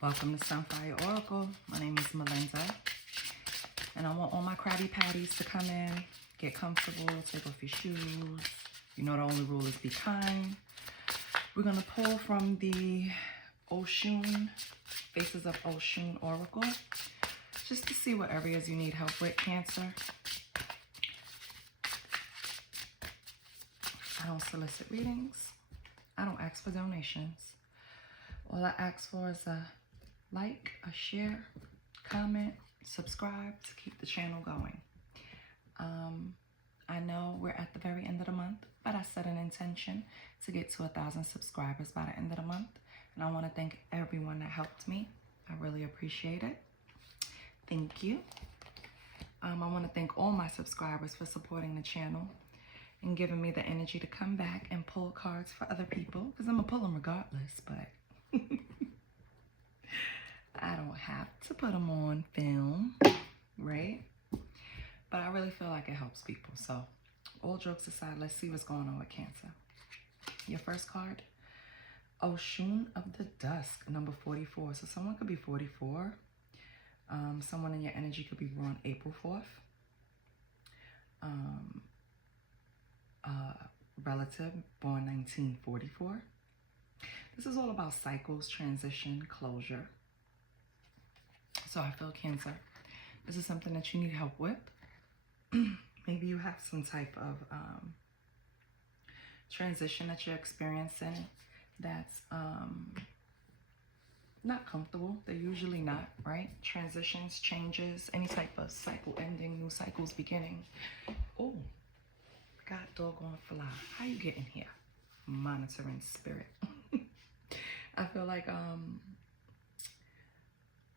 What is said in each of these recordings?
Welcome to Sunfire Oracle. My name is Melinda, and I want all my Krabby Patties to come in, get comfortable, take off your shoes. You know the only rule is be kind. We're going to pull from the Oshun, Faces of Oshun Oracle, just to see what areas you need help with, Cancer. I don't solicit readings. I don't ask for donations. All I ask for is a like, a share, comment, subscribe to keep the channel going. I know we're at the very end of the month, but I set an intention to get to 1,000 subscribers by the end of the month. And I want to thank everyone that helped me. I really appreciate it. Thank you. I want to thank all my subscribers for supporting the channel and giving me the energy to come back and pull cards for other people, because I'm going to pull them regardless, but I don't have to put them on film, right? But I really feel like it helps people. So all jokes aside, let's see what's going on with Cancer. Your first card, Oshun of the Dusk, number 44. So someone could be 44. Someone in your energy could be born April 4th. Relative born 1944. This is all about cycles, transition, closure. So I feel, Cancer, this is something that you need help with. Maybe you have some type of transition that you're experiencing that's not comfortable. They're usually not, right? Transitions, changes, any type of cycle ending, new cycles beginning. Oh, God doggone fly. How you getting here? Monitoring spirit. I feel like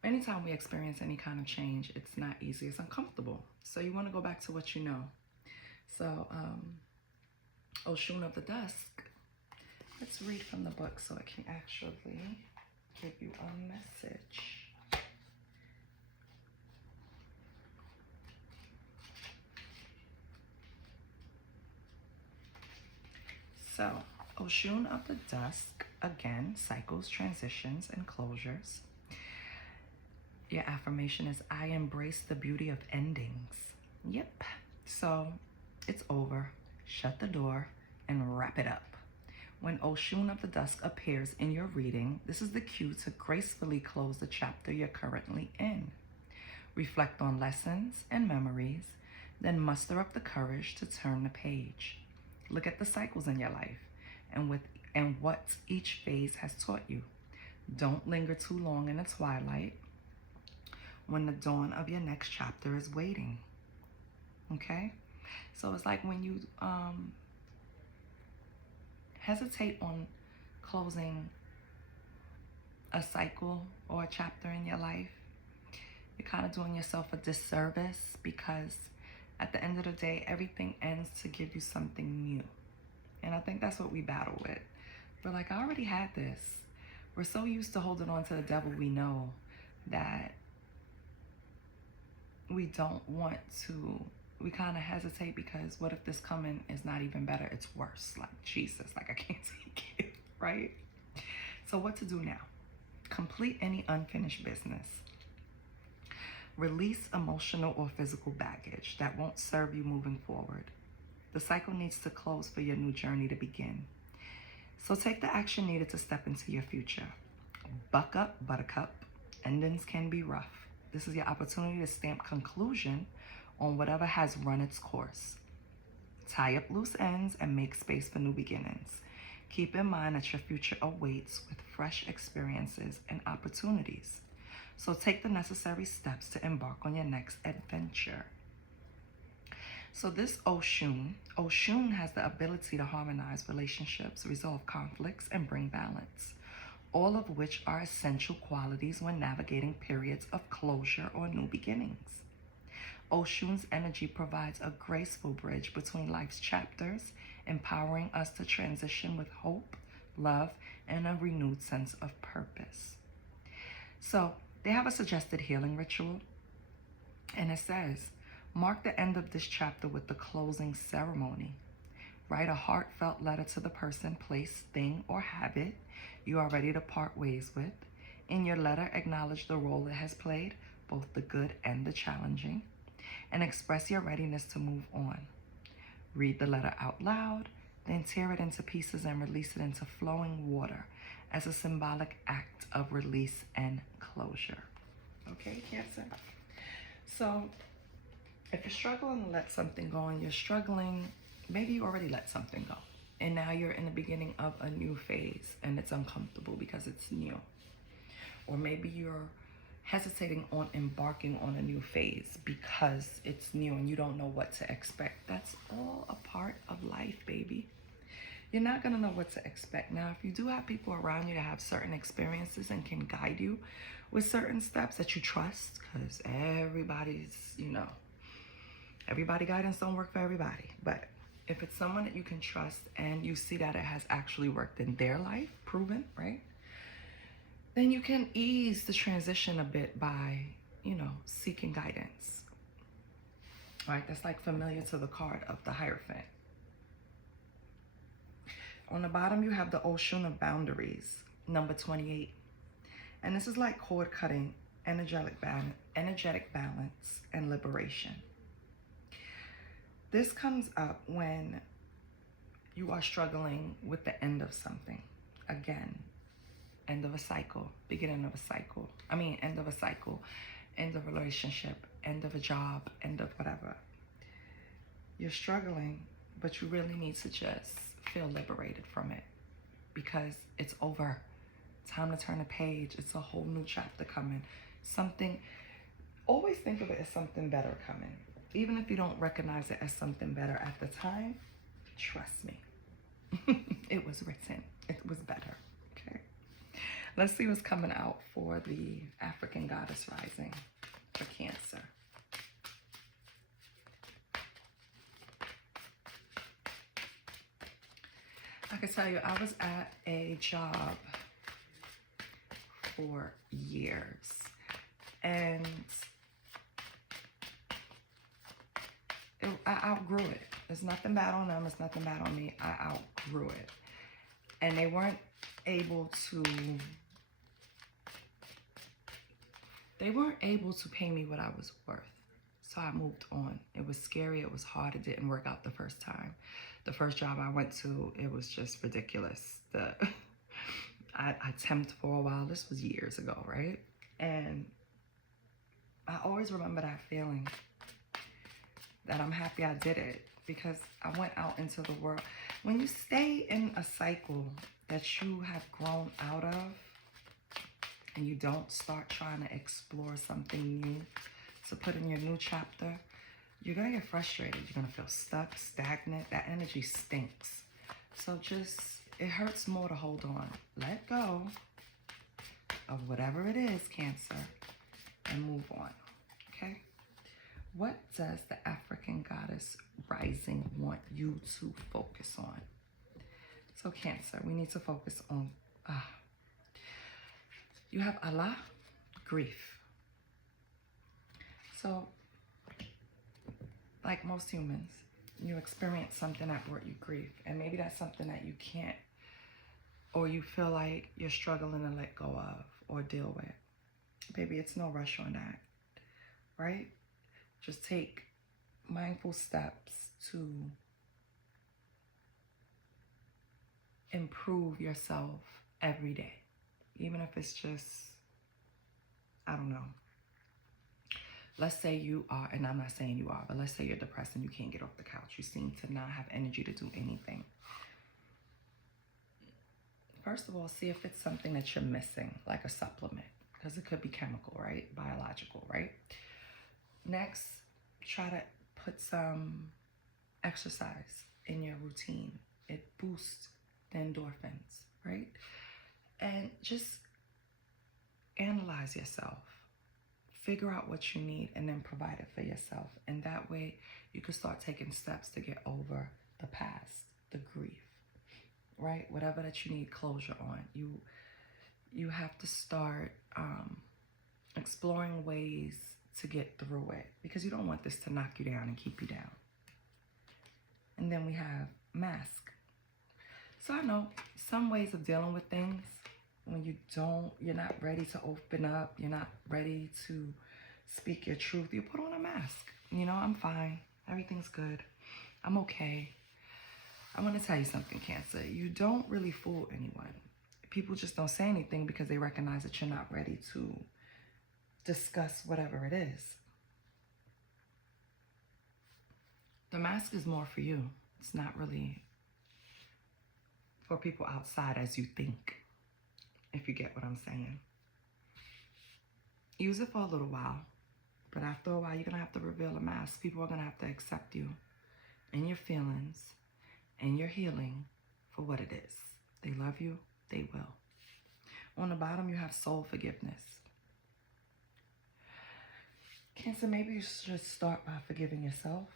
anytime we experience any kind of change, it's not easy. It's uncomfortable. So you want to go back to what you know. So, Oshun of the Dusk. Let's read from the book so it can actually give you a message. So, Oshun of the Dusk, again, cycles, transitions, and closures. Your affirmation is, I embrace the beauty of endings. Yep. So it's over. Shut the door and wrap it up. When Oshun of the Dusk appears in your reading, this is the cue to gracefully close the chapter you're currently in. Reflect on lessons and memories, then muster up the courage to turn the page. Look at the cycles in your life and what each phase has taught you. Don't linger too long in the twilight when the dawn of your next chapter is waiting. Okay? So it's like when you hesitate on closing a cycle or a chapter in your life, you're kind of doing yourself a disservice, because at the end of the day, everything ends to give you something new. And I think that's what we battle with. We're like, I already had this. We're so used to holding on to the devil we know that we don't want to, we kind of hesitate, because what if this coming is not even better? It's worse. Like, Jesus, like I can't take it, right? So what to do now? Complete any unfinished business. Release emotional or physical baggage that won't serve you moving forward. The cycle needs to close for your new journey to begin. So take the action needed to step into your future. Buck up, buttercup. Endings can be rough. This is your opportunity to stamp conclusion on whatever has run its course. Tie up loose ends and make space for new beginnings. Keep in mind that your future awaits with fresh experiences and opportunities. So take the necessary steps to embark on your next adventure. So this Oshun has the ability to harmonize relationships, resolve conflicts, and bring balance, all of which are essential qualities when navigating periods of closure or new beginnings. Oshun's energy provides a graceful bridge between life's chapters, empowering us to transition with hope, love, and a renewed sense of purpose. So they have a suggested healing ritual, and it says, mark the end of this chapter with the closing ceremony. Write a heartfelt letter to the person, place, thing, or habit you are ready to part ways with. In your letter, acknowledge the role it has played, both the good and the challenging, and express your readiness to move on. Read the letter out loud, then tear it into pieces and release it into flowing water as a symbolic act of release and closure. Okay, Cancer? So, if you're struggling to let something go and you're struggling, maybe you already let something go. And now you're in the beginning of a new phase and it's uncomfortable because it's new. Or maybe you're hesitating on embarking on a new phase because it's new and you don't know what to expect. That's all a part of life, baby. You're not going to know what to expect. Now, if you do have people around you that have certain experiences and can guide you with certain steps that you trust, because everybody's, everybody guidance don't work for everybody. But if it's someone that you can trust and you see that it has actually worked in their life, proven, right? Then you can ease the transition a bit by, seeking guidance. All right, that's like familiar to the card of the Hierophant. On the bottom, you have the Ocean of Boundaries, number 28. And this is like cord cutting, energetic balance, and liberation. This comes up when you are struggling with the end of something. Again, end of a cycle, beginning of a cycle. End of a cycle, end of a relationship, end of a job, end of whatever. You're struggling, but you really need to just feel liberated from it because it's over. Time to turn a page. It's a whole new chapter coming. Always think of it as something better coming. Even if you don't recognize it as something better at the time, trust me. It was written. It was better. Okay. Let's see what's coming out for the African Goddess Rising for Cancer. I can tell you, I was at a job for years and I outgrew it. There's nothing bad on them. It's nothing bad on me. I outgrew it. And they weren't able to pay me what I was worth. So I moved on. It was scary. It was hard. It didn't work out the first time. The first job I went to, it was just ridiculous. I temped for a while. This was years ago, right? And I always remember that feeling that I'm happy I did it because I went out into the world. When you stay in a cycle that you have grown out of and you don't start trying to explore something new to put in your new chapter, you're going to get frustrated. You're going to feel stuck, stagnant. That energy stinks. So it hurts more to hold on. Let go of whatever it is, Cancer, and move on, okay? What does the African Goddess Rising want you to focus on? So Cancer, we need to focus on, you have Allah, grief. So, like most humans, you experience something that brought you grief. And maybe that's something that you can't, or you feel like you're struggling to let go of or deal with. Baby, it's no rush on that, right? Just take mindful steps to improve yourself every day. Even if it's just, I don't know. Let's say you are, and I'm not saying you are, but let's say you're depressed and you can't get off the couch. You seem to not have energy to do anything. First of all, see if it's something that you're missing, like a supplement, because it could be chemical, right? Biological, right? Next, try to put some exercise in your routine. It boosts the endorphins, right? And just analyze yourself. Figure out what you need and then provide it for yourself. And that way you can start taking steps to get over the past, the grief, right? Whatever that you need closure on. You have to start exploring ways to get through it because you don't want this to knock you down and keep you down. And then we have mask. So I know some ways of dealing with things when you're not ready to open up, you're not ready to speak your truth, you put on a mask. You know, I'm fine. Everything's good. I'm okay. I want to tell you something, Cancer. You don't really fool anyone. People just don't say anything because they recognize that you're not ready to discuss whatever it is. The mask is more for you. It's not really for people outside as you think, if you get what I'm saying. Use it for a little while, but after a while, you're going to have to reveal a mask. People are going to have to accept you and your feelings and your healing for what it is. They love you. They will. On the bottom, you have soul forgiveness. Cancer, maybe you should start by forgiving yourself.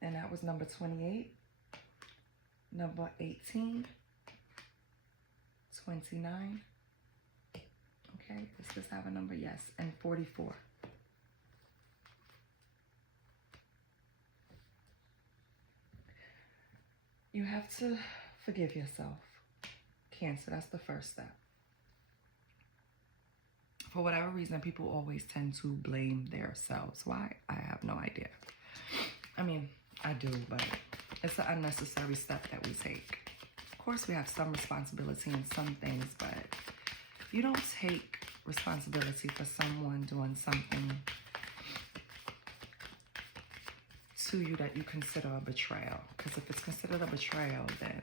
And that was number 28, number 18, 29. Okay, does this have a number? Yes, and 44. You have to forgive yourself. Cancer, that's the first step. For whatever reason, people always tend to blame themselves. Why? I have no idea. I mean, I do, but it's an unnecessary step that we take. Of course, we have some responsibility in some things, but you don't take responsibility for someone doing something to you that you consider a betrayal. Because if it's considered a betrayal, then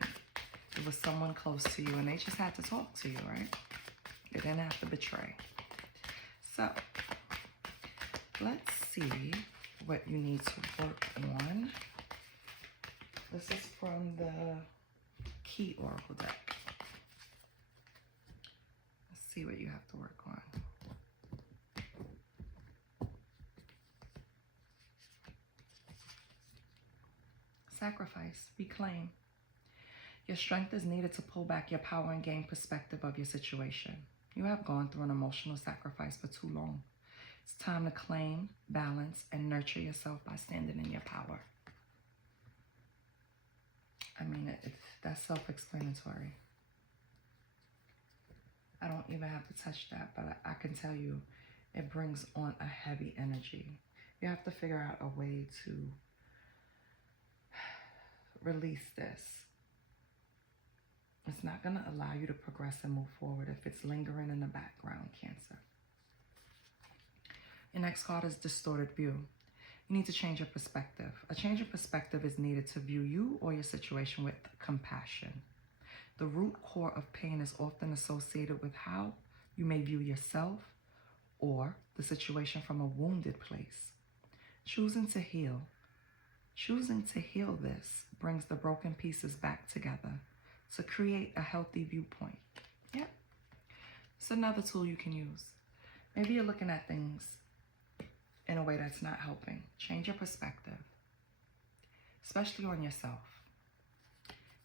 it was someone close to you and they just had to talk to you, right? They didn't have to betray. So, let's see what you need to work on. This is from the Key Oracle deck. Let's see what you have to work on. Sacrifice, reclaim. Your strength is needed to pull back your power and gain perspective of your situation. You have gone through an emotional sacrifice for too long. It's time to claim, balance, and nurture yourself by standing in your power. I mean, that's self-explanatory. I don't even have to touch that, but I can tell you it brings on a heavy energy. You have to figure out a way to release this. It's not going to allow you to progress and move forward if it's lingering in the background, Cancer. Your next card is distorted view. You need to change your perspective. A change of perspective is needed to view you or your situation with compassion. The root core of pain is often associated with how you may view yourself or the situation from a wounded place. Choosing to heal this brings the broken pieces back together to create a healthy viewpoint. Yep. It's another tool you can use. Maybe you're looking at things in a way that's not helping. Change your perspective, especially on yourself.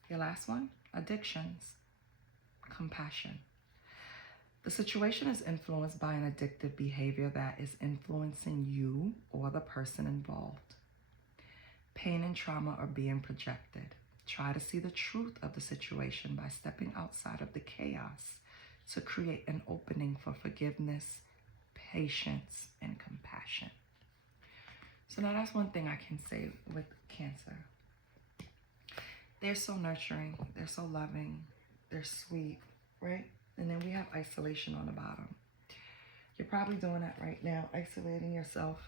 Your last one, addictions, compassion. The situation is influenced by an addictive behavior that is influencing you or the person involved. Pain and trauma are being projected. Try to see the truth of the situation by stepping outside of the chaos to create an opening for forgiveness, patience, and compassion. So now that's one thing I can say with Cancer. They're so nurturing, they're so loving, they're sweet, right? And then we have isolation on the bottom. You're probably doing that right now, isolating yourself.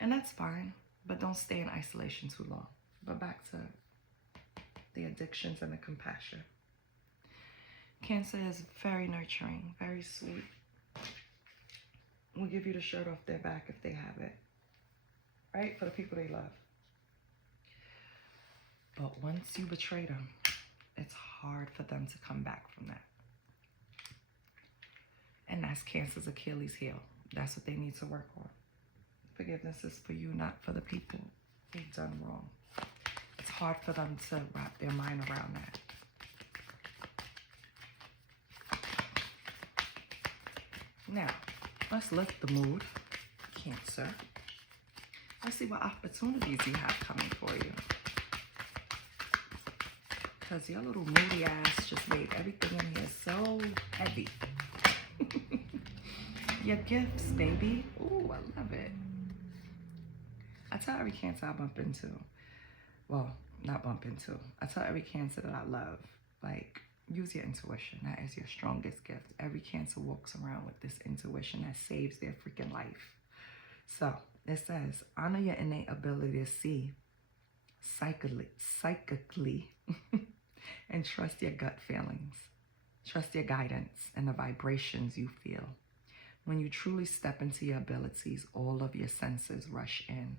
And that's fine, but don't stay in isolation too long. But back to the addictions and the compassion. Cancer is very nurturing, very sweet. Will give you the shirt off their back if they have it, right? For the people they love. But once you betray them, it's hard for them to come back from that. And that's Cancer's Achilles heel. That's what they need to work on. Forgiveness is for you, not for the people they've done wrong. It's hard for them to wrap their mind around that. Now, let's lift the mood, Cancer. Let's see what opportunities you have coming for you. Because your little moody ass just made everything in here so heavy. Your gifts, baby. Ooh, I love it. I tell every Cancer I bump into, well, not bump into, I tell every Cancer that I love, like, use your intuition. That is your strongest gift. Every Cancer walks around with this intuition that saves their freaking life. So it says, honor your innate ability to see psychically and trust your gut feelings. Trust your guidance and the vibrations you feel. When you truly step into your abilities, all of your senses rush in.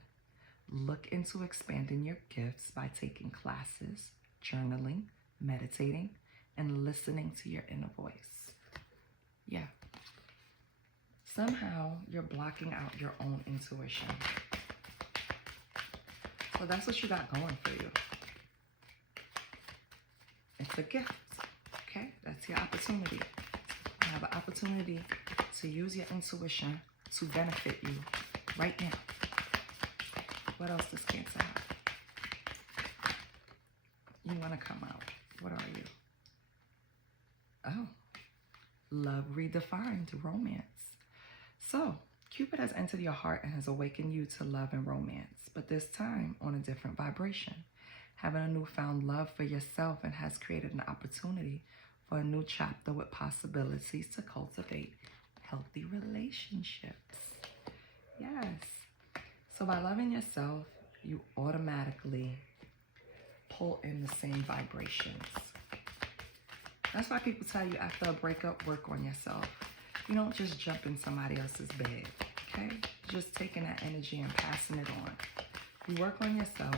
Look into expanding your gifts by taking classes, journaling, meditating, and listening to your inner voice. Yeah. Somehow you're blocking out your own intuition. So that's what you got going for you. It's a gift, okay? That's your opportunity. You have an opportunity to use your intuition to benefit you right now. What else does Cancer have? You want to come out. What are you? Oh, love redefined, romance. So, Cupid has entered your heart and has awakened you to love and romance, but this time on a different vibration. Having a newfound love for yourself and has created an opportunity for a new chapter with possibilities to cultivate healthy relationships. Yes. So by loving yourself, you automatically pull in the same vibrations. That's why people tell you after a breakup, work on yourself. You don't just jump in somebody else's bed, okay? Just taking that energy and passing it on. You work on yourself,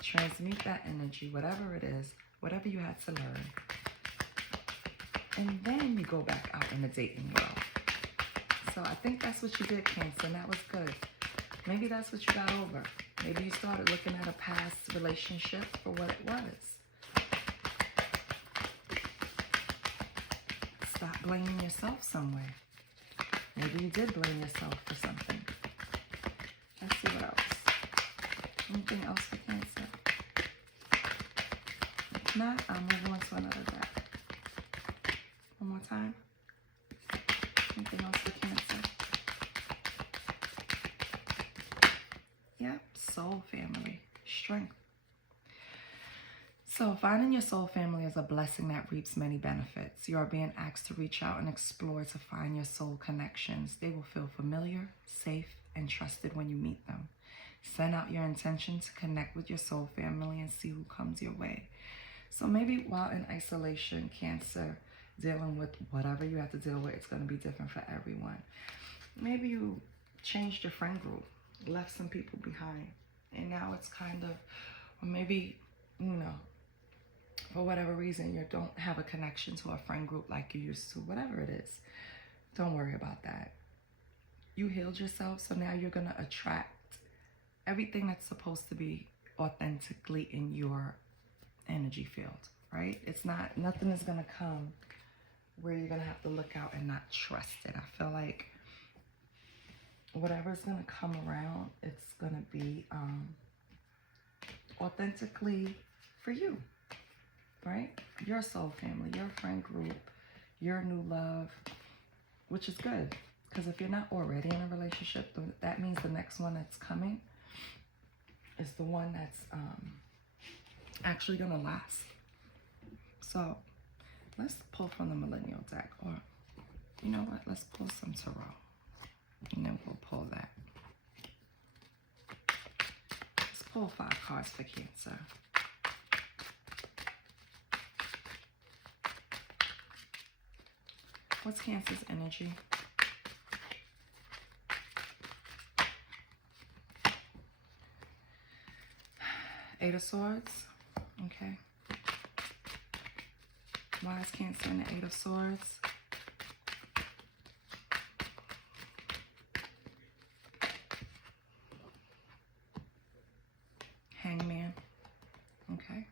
transmute that energy, whatever it is, whatever you had to learn, and then you go back out in the dating world. So I think that's what you did, Cancer, and that was good. Maybe that's what you got over. Maybe you started looking at a past relationship for what it was. Stop blaming yourself somewhere. Maybe you did blame yourself for something. Let's see what else. Anything else for Cancer? If not, I'll move on to another deck. One more time. Anything else for Cancer? Yep, soul family, strength. So finding your soul family is a blessing that reaps many benefits. You are being asked to reach out and explore to find your soul connections. They will feel familiar, safe, and trusted when you meet them. Send out your intention to connect with your soul family and see who comes your way. So maybe while in isolation, Cancer, dealing with whatever you have to deal with, it's going to be different for everyone. Maybe you changed your friend group, left some people behind, and now it's kind of, or maybe, you know, for whatever reason, you don't have a connection to a friend group like you used to, whatever it is. Don't worry about that. You healed yourself, so now you're going to attract everything that's supposed to be authentically in your energy field, right? It's not, nothing is going to come where you're going to have to look out and not trust it. I feel like whatever's going to come around, it's going to be authentically for you. Right? Your soul family, your friend group, your new love, which is good. Because if you're not already in a relationship, that means the next one that's coming is the one that's actually going to last. So let's pull from the Millennial deck. Or, you know what? Let's pull some Tarot. And then we'll pull that. Let's pull 5 cards for Cancer. What's Cancer's energy? Eight of Swords. Okay. Why is Cancer in the Eight of Swords? Hangman. Okay.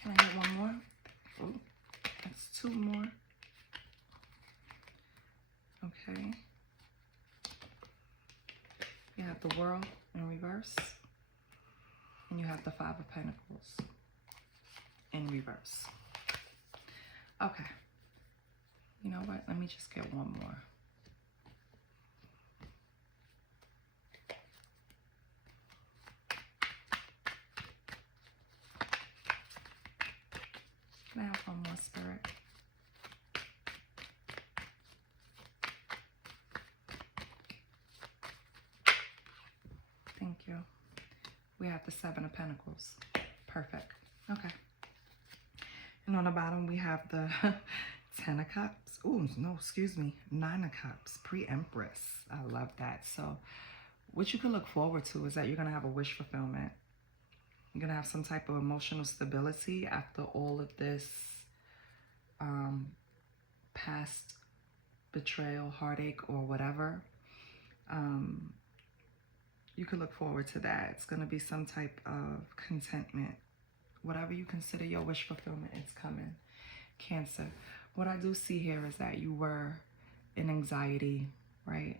Can I get one more? Oh, that's 2 more. Okay. You have the World in reverse. And you have the Five of Pentacles in reverse. Okay. You know what? Let me just get one more. Can I have one more, Spirit? Thank you. We have the Seven of Pentacles. Perfect. Okay. And on the bottom, we have the Ten of Cups. Oh, no, excuse me. Nine of Cups. Pre-Empress. I love that. So what you can look forward to is that you're going to have a wish fulfillment. You're going to have some type of emotional stability after all of this past betrayal, heartache, or whatever. You can look forward to that. It's going to be some type of contentment. Whatever you consider your wish fulfillment, it's coming. Cancer. What I do see here is that you were in anxiety, right?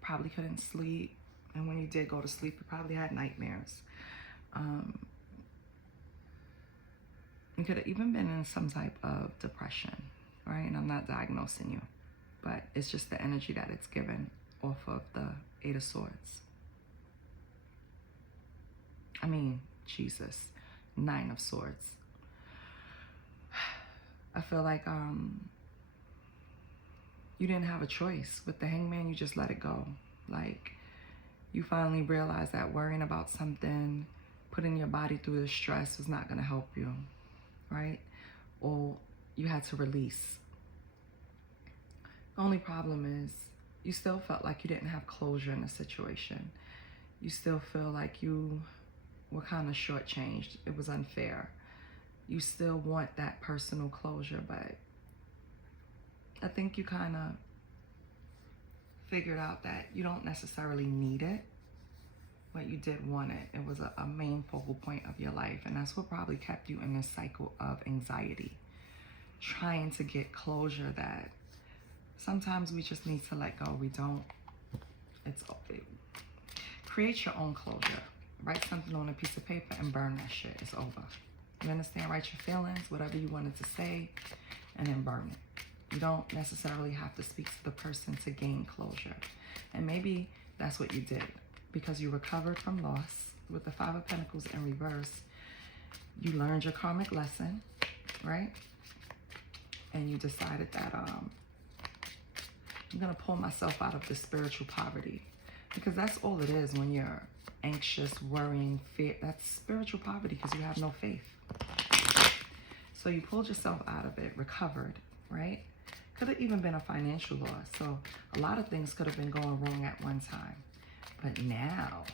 Probably couldn't sleep. And when you did go to sleep, you probably had nightmares. You could have even been in some type of depression, right? And I'm not diagnosing you, but it's just the energy that it's given off of the Eight of Swords. I mean, Jesus. Nine of Swords. I feel like you didn't have a choice. With the Hangman, you just let it go. Like, you finally realized that worrying about something, putting your body through the stress was not going to help you, right? Or you had to release. The only problem is you still felt like you didn't have closure in the situation. You still feel like you were kind of shortchanged. It was unfair. You still want that personal closure, but I think you kind of figured out that you don't necessarily need it, but you did want it. It was a main focal point of your life, and that's what probably kept you in this cycle of anxiety, trying to get closure that sometimes we just need to let go. We don't. Create your own closure. Write something on a piece of paper and burn that shit. It's over. You understand? Write your feelings, whatever you wanted to say, and then burn it. You don't necessarily have to speak to the person to gain closure. And maybe that's what you did. Because you recovered from loss with the Five of Pentacles in reverse. You learned your karmic lesson, right? And you decided that I'm going to pull myself out of this spiritual poverty. Because that's all it is when you're anxious, worrying, fear. That's spiritual poverty because you have no faith. So you pulled yourself out of it, recovered, right? Could have even been a financial loss. So a lot of things could have been going wrong at one time. But now,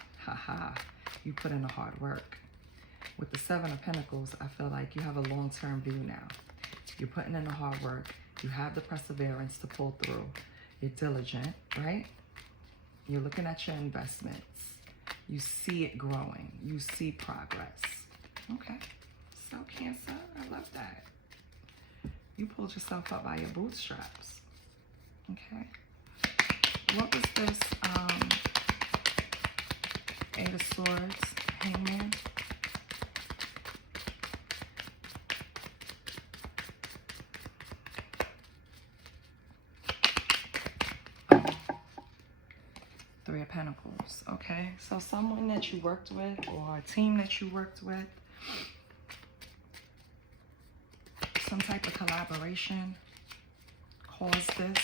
you put in the hard work. With the Seven of Pentacles, I feel like you have a long-term view now. You're putting in the hard work. You have the perseverance to pull through. You're diligent, right? You're looking at your investments. You see it growing. You see progress. Okay. So, Cancer, I love that. You pulled yourself up by your bootstraps. Okay. What was this? Eight of Swords, Hangman. Three of Pentacles, okay? So someone that you worked with or a team that you worked with, some type of collaboration caused this.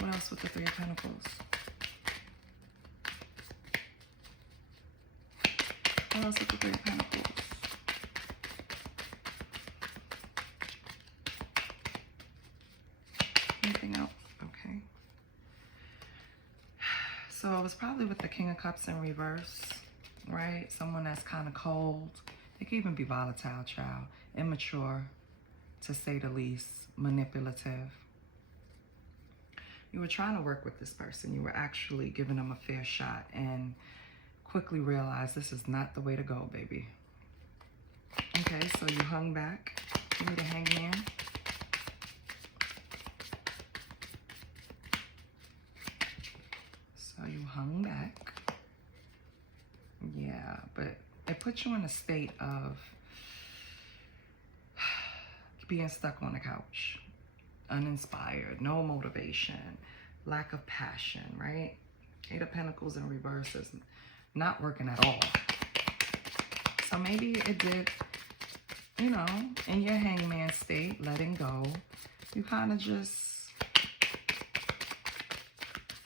What else with the Three of Pentacles? What else with the Three of Pentacles? Anything else? Okay. So it was probably with the King of Cups in reverse, right? Someone that's kind of cold. They could even be volatile, child. Immature, to say the least. Manipulative. You were trying to work with this person. You were actually giving them a fair shot and quickly realized this is not the way to go, baby. Okay, so you hung back. Give me the Hangman. So you hung back. put you in a state of being stuck on the couch, uninspired, no motivation, lack of passion, right? Eight of Pentacles in reverse is not working at all. So maybe it did, you know, in your hangman state, letting go, you kind of just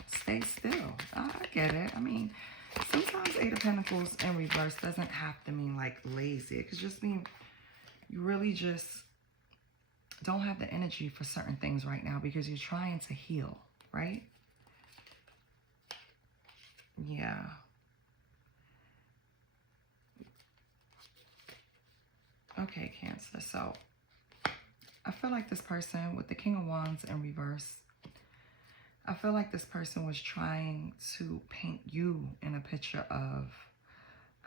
stay still. I get it. I mean, sometimes Eight of Pentacles in reverse doesn't have to mean like lazy. It could just mean you really just don't have the energy for certain things right now because you're trying to heal, right? Yeah. Okay, Cancer. So I feel like this person with the King of Wands in reverse, I feel like this person was trying to paint you in a picture of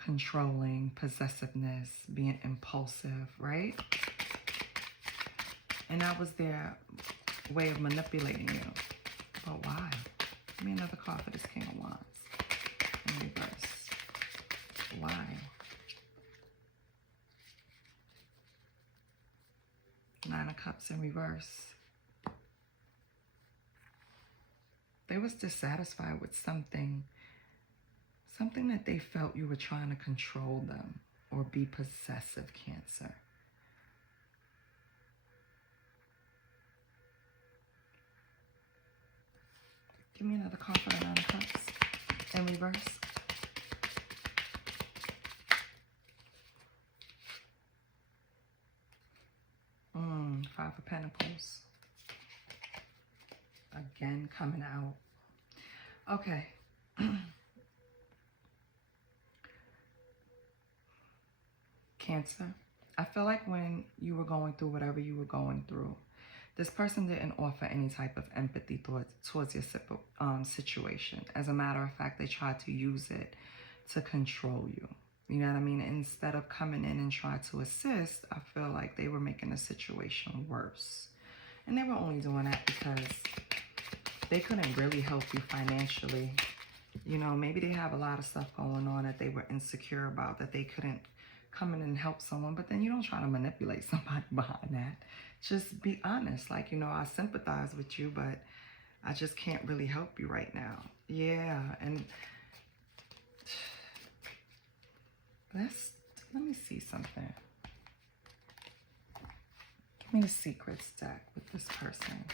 controlling, possessiveness, being impulsive, right? And that was their way of manipulating you. But why? Give me another card for this King of Wands in reverse. Why? Nine of Cups in reverse. They was dissatisfied with something that they felt you were trying to control them or be possessive, Cancer. Give me another card for the Nine of Cups in reverse. Five of Pentacles. Again, coming out. Okay. Cancer. I feel like when you were going through whatever you were going through, this person didn't offer any type of empathy towards your situation. As a matter of fact, they tried to use it to control you. You know what I mean? Instead of coming in and trying to assist, I feel like they were making the situation worse. And they were only doing that because they couldn't really help you financially. You know, maybe they have a lot of stuff going on that they were insecure about, that they couldn't come in and help someone. But then you don't try to manipulate somebody behind that. Just be honest. Like, you know, I sympathize with you, but I just can't really help you right now. Yeah, and let me see something. Give me the secrets deck with this person.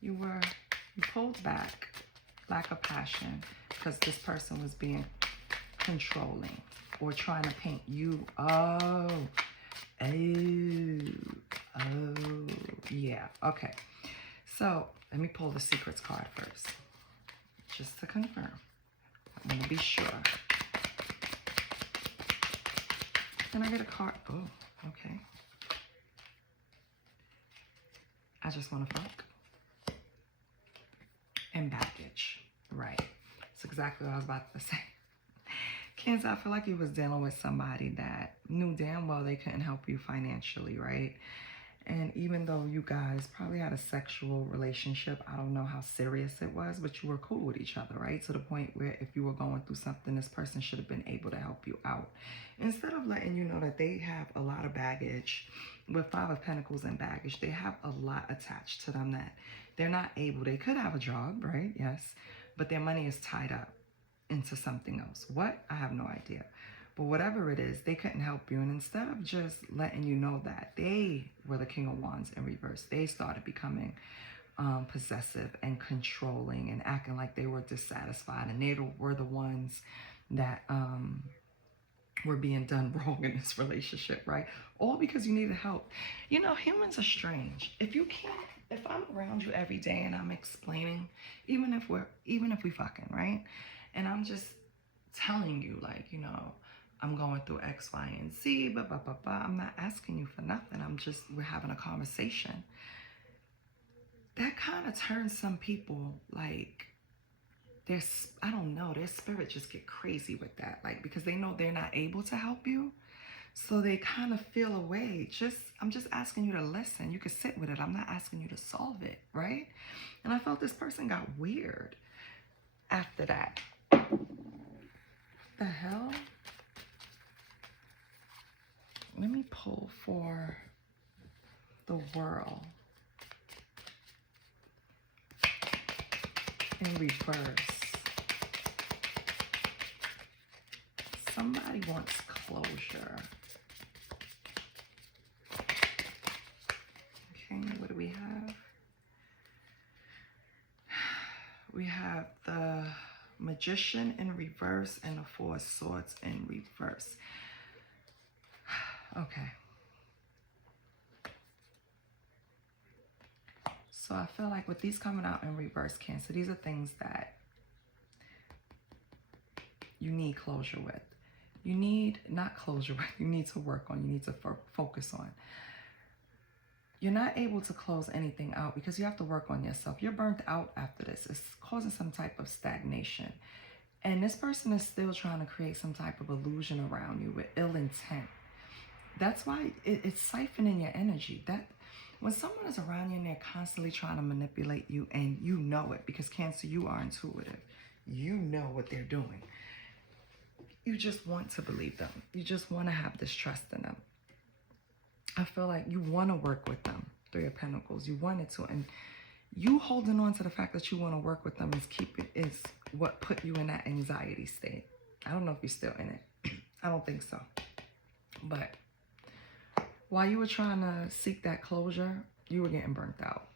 You pulled back, lack of passion, because this person was being controlling or trying to paint you. Oh, yeah, okay. So let me pull the secrets card first, just to confirm. I want to be sure. Can I get a card? Oh, okay. I just want to fuck. And baggage. Right. That's exactly what I was about to say. Cancer, I feel like you was dealing with somebody that knew damn well they couldn't help you financially, right? And even though you guys probably had a sexual relationship, I don't know how serious it was, but you were cool with each other, right? To the point where if you were going through something, this person should have been able to help you out. Instead of letting you know that they have a lot of baggage, with Five of Pentacles and baggage, they have a lot attached to them that they're not able. They could have a job, right? Yes. But their money is tied up into something else. What? I have no idea. But whatever it is, they couldn't help you. And instead of just letting you know that they were the King of Wands in reverse, they started becoming possessive and controlling and acting like they were dissatisfied. And they were the ones that were being done wrong in this relationship, right? All because you needed help. You know, humans are strange. If I'm around you every day and I'm explaining, even if we fucking, right? And I'm just telling you, like, you know, I'm going through X, Y, and Z, blah, blah, blah, blah. I'm not asking you for nothing. We're having a conversation. That kind of turns some people, like, I don't know, their spirit just get crazy with that. Like, because they know they're not able to help you. So they kind of feel away. I'm just asking you to listen. You can sit with it. I'm not asking you to solve it, right? And I felt this person got weird after that. The hell? Let me pull for the world in reverse. Somebody wants closure. Okay, what do we have? We have the Magician in reverse and the Four of Swords in reverse. Okay. So I feel like with these coming out in reverse, Cancer, these are things that you need closure with. You need, not closure with, you need to work on, you need to focus on. You're not able to close anything out because you have to work on yourself. You're burnt out after this. It's causing some type of stagnation. And this person is still trying to create some type of illusion around you with ill intent. That's why it's siphoning your energy. That when someone is around you and they're constantly trying to manipulate you, and you know it, because Cancer, you are intuitive. You know what they're doing. You just want to believe them. You just want to have this trust in them. I feel like you want to work with them. Three of Pentacles. You wanted to. And you holding on to the fact that you want to work with them is what put you in that anxiety state. I don't know if you're still in it. I don't think so. But while you were trying to seek that closure, you were getting burnt out.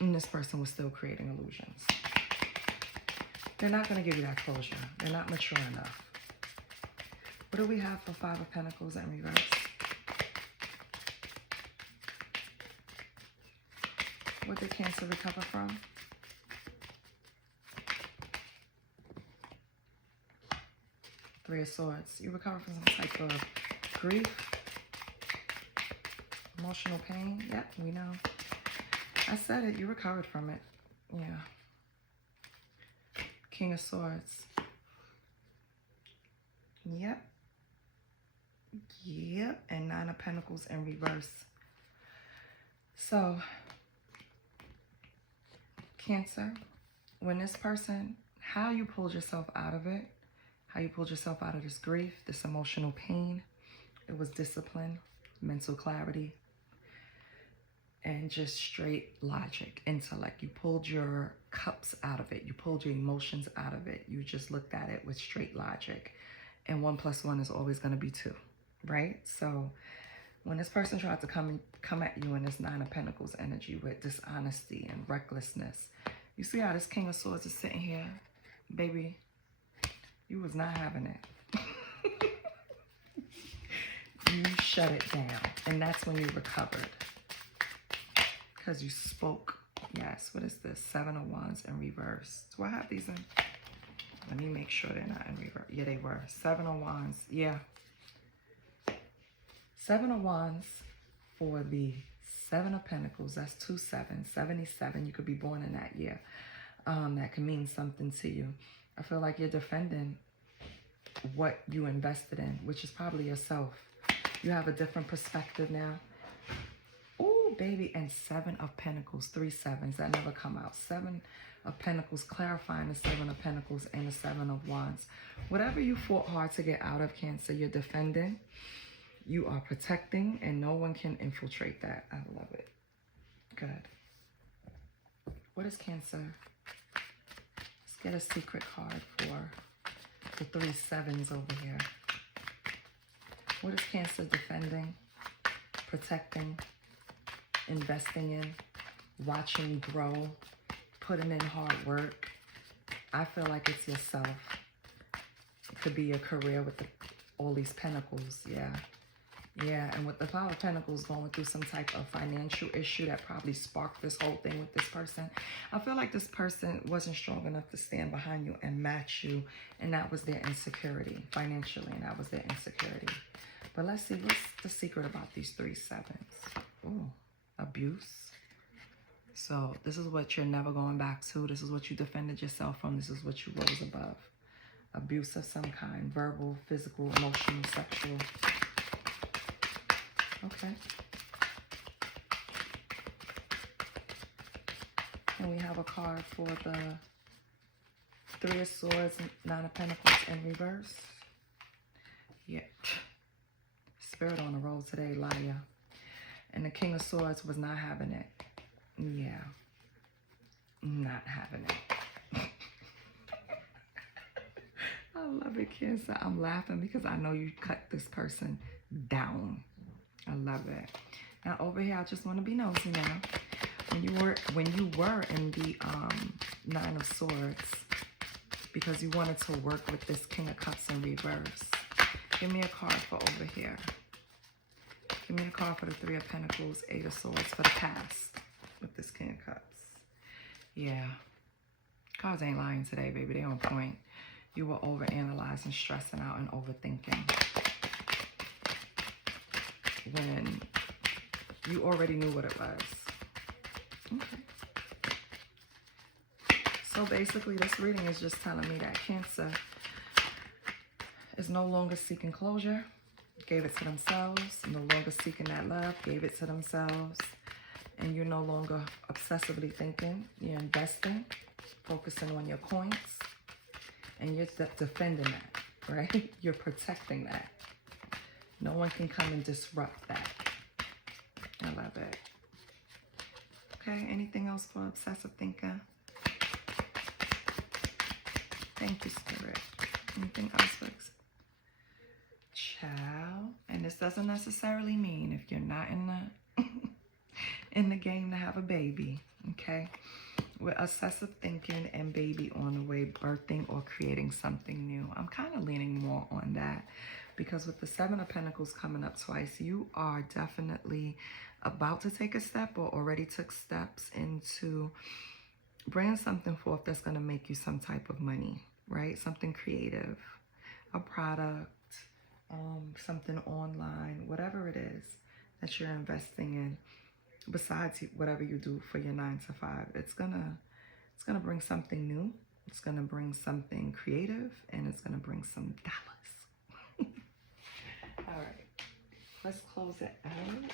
And this person was still creating illusions. They're not going to give you that closure. They're not mature enough. What do we have for Five of Pentacles in reverse? What did Cancer recover from? Three of Swords. You recover from some type of grief, emotional pain. Yep, we know. I said it. You recovered from it. Yeah. King of Swords. Yep. Yep. And Nine of Pentacles in reverse. So, Cancer, when this person, how you pulled yourself out of it, how you pulled yourself out of this grief, this emotional pain, it was discipline, mental clarity, and just straight logic, intellect. You pulled your cups out of it. You pulled your emotions out of it. You just looked at it with straight logic. And 1 + 1 is always going to be 2, right? So when this person tried to come at you in this Nine of Pentacles energy with dishonesty and recklessness, you see how this King of Swords is sitting here? Baby, you was not having it. You shut it down. And that's when you recovered. Because you spoke. Yes, what is this? Seven of Wands in reverse. Do I have these in? Let me make sure they're not in reverse. Yeah, they were. Seven of Wands. Yeah. Seven of Wands for the Seven of Pentacles. That's 2 7. 77. You could be born in that year. That can mean something to you. I feel like you're defending what you invested in, which is probably yourself. You have a different perspective now. Oh, baby. And 7 of Pentacles. 3 7s. That never come out. 7 of Pentacles, clarifying the 7 of Pentacles and the 7 of Wands. Whatever you fought hard to get out of, Cancer, you're defending. You are protecting, and no one can infiltrate that. I love it. Good. What is Cancer? Let's get a secret card for the 3 7s over here. What is Cancer defending, protecting, investing in, watching grow, putting in hard work? I feel like it's yourself. It could be your career with all these pentacles. Yeah. Yeah, and with the Five of Pentacles going through some type of financial issue that probably sparked this whole thing with this person. I feel like this person wasn't strong enough to stand behind you and match you, and that was their insecurity financially, and that was their insecurity. But let's see, what's the secret about these 3 7s? Oh, abuse. So this is what you're never going back to. This is what you defended yourself from. This is what you rose above. Abuse of some kind, verbal, physical, emotional, sexual. Okay. And we have a card for the Three of Swords, Nine of Pentacles in reverse. Yeah. Spirit on the roll today, liar. And the King of Swords was not having it. Yeah. Not having it. I love it, Cancer. I'm laughing because I know you cut this person down. I love it. Now over here, I just want to be nosy now. When you were in the Nine of Swords, because you wanted to work with this King of Cups in reverse. Give me a card for over here. Give me a card for the Three of Pentacles, Eight of Swords for the past with this King of Cups. Yeah. Cards ain't lying today, baby. They on point. You were overanalyzing, stressing out, and overthinking. When you already knew what it was. Okay. So basically, this reading is just telling me that Cancer is no longer seeking closure. Gave it to themselves. No longer seeking that love. Gave it to themselves. And you're no longer obsessively thinking. You're investing. Focusing on your coins. And you're defending that, right? You're protecting that. No one can come and disrupt that. I love it. Okay, anything else for obsessive thinker? Thank you, Spirit. Anything else for child? And this doesn't necessarily mean if you're not in the in the game to have a baby, okay? With obsessive thinking and baby on the way, birthing or creating something new. I'm kind of leaning more on that because with the Seven of Pentacles coming up twice, you are definitely about to take a step or already took steps into bringing something forth that's going to make you some type of money, right? Something creative, a product, something online, whatever it is that you're investing in. Besides whatever you do for your 9 to 5, it's gonna bring something new. It's gonna bring something creative, and it's gonna bring some dollars. All right, let's close it out.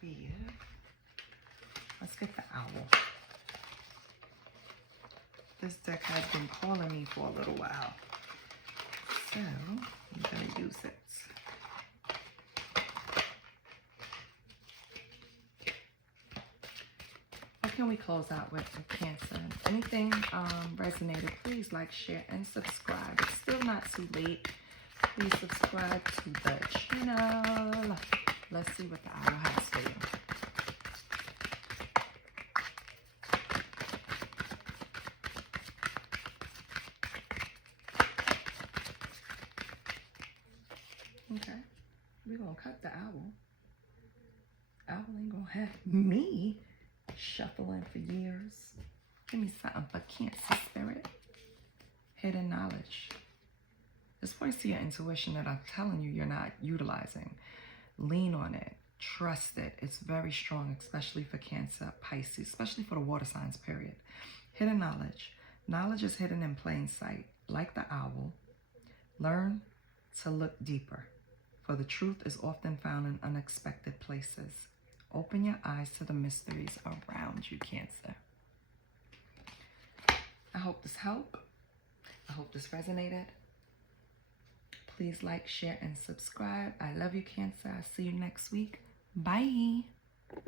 Yeah. Let's get the owl. This deck has been calling me for a little while, so I'm gonna use it. What can we close out with Cancer? Anything resonated, please like, share, and subscribe. It's still not too late. Please subscribe to the channel. Let's see what the owl has for you. Okay, we're gonna cut the owl. Owl ain't gonna have me shuffling for years. Give me something for Cancer, Spirit. Hidden knowledge. This points to your intuition that I'm telling you you're not utilizing. Lean on it. Trust it. It's very strong, especially for Cancer, Pisces, especially for the water signs, period. Hidden knowledge. Knowledge is hidden in plain sight. Like the owl, learn to look deeper, for the truth is often found in unexpected places. Open your eyes to the mysteries around you, Cancer. I hope this helped. I hope this resonated. Please like, share, and subscribe. I love you, Cancer. I'll see you next week. Bye.